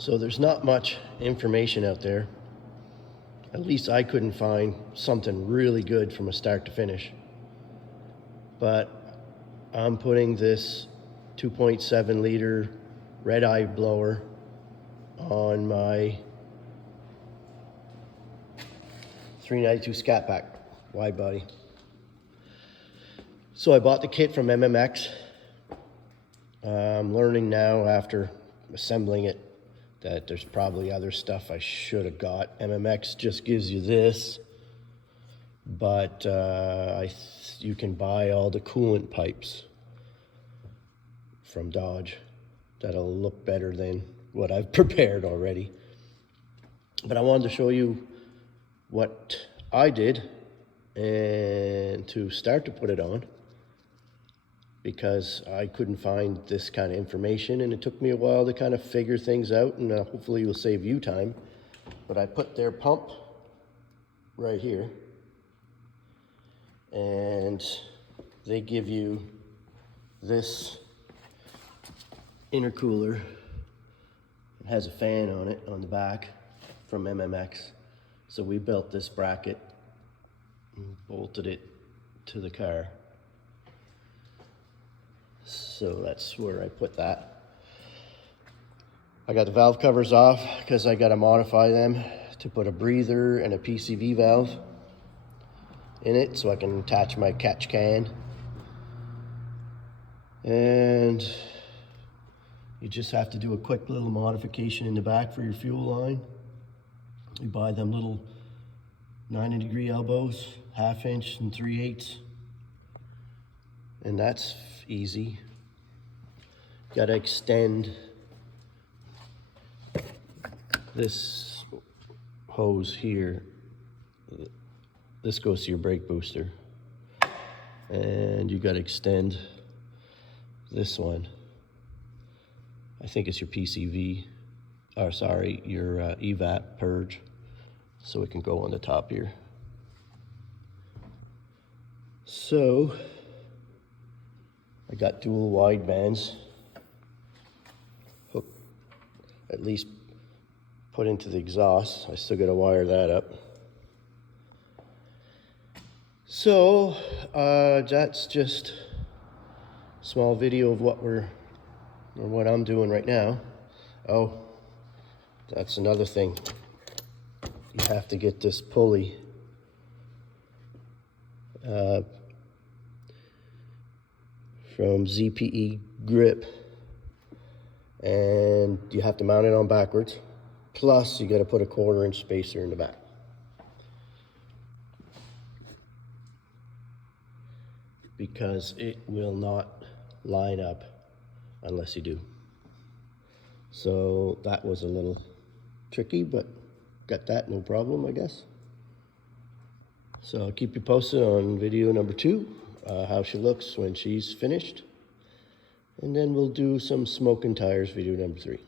So there's not much information out there. At least I couldn't find something really good from a start to finish. But I'm putting this 2.7 liter Red Eye blower on my 392 Scat Pack wide body. So I bought the kit from MMX. I'm learning now after assembling it that there's probably other stuff I should have got. MMX just gives you this, but you can buy all the coolant pipes from Dodge that'll look better than what I've prepared already. But I wanted to show you what I did and to start to put it on, because I couldn't find this kind of information and it took me a while to kind of figure things out, and hopefully it will save you time. But I put their pump right here, and they give you this intercooler. It has a fan on it on the back from MMX. So we built this bracket and bolted it to the car. So that's where I put that. I got the valve covers off because I got to modify them to put a breather and a PCV valve in it so I can attach my catch can. And you just have to do a quick little modification in the back for your fuel line. You buy them little 90-degree elbows, 1/2 inch and 3/8. And that's easy. Got to extend this hose here. This goes to your brake booster. And you got to extend this one. I think it's your PCV, or sorry, your evap purge, so it can go on the top here. So I got dual wide bands hooked, at least put into the exhaust. I still got to wire that up. So that's just a small video of what I'm doing right now. Oh, that's another thing. You have to get this pulley from ZPE Grip, and you have to mount it on backwards. Plus, you got to put a 1/4 inch spacer in the back. Because it will not line up unless you do. So that was a little tricky, but got that no problem, I guess. So I'll keep you posted on video number 2, how she looks when she's finished. And then we'll do some smoking tires video number 3.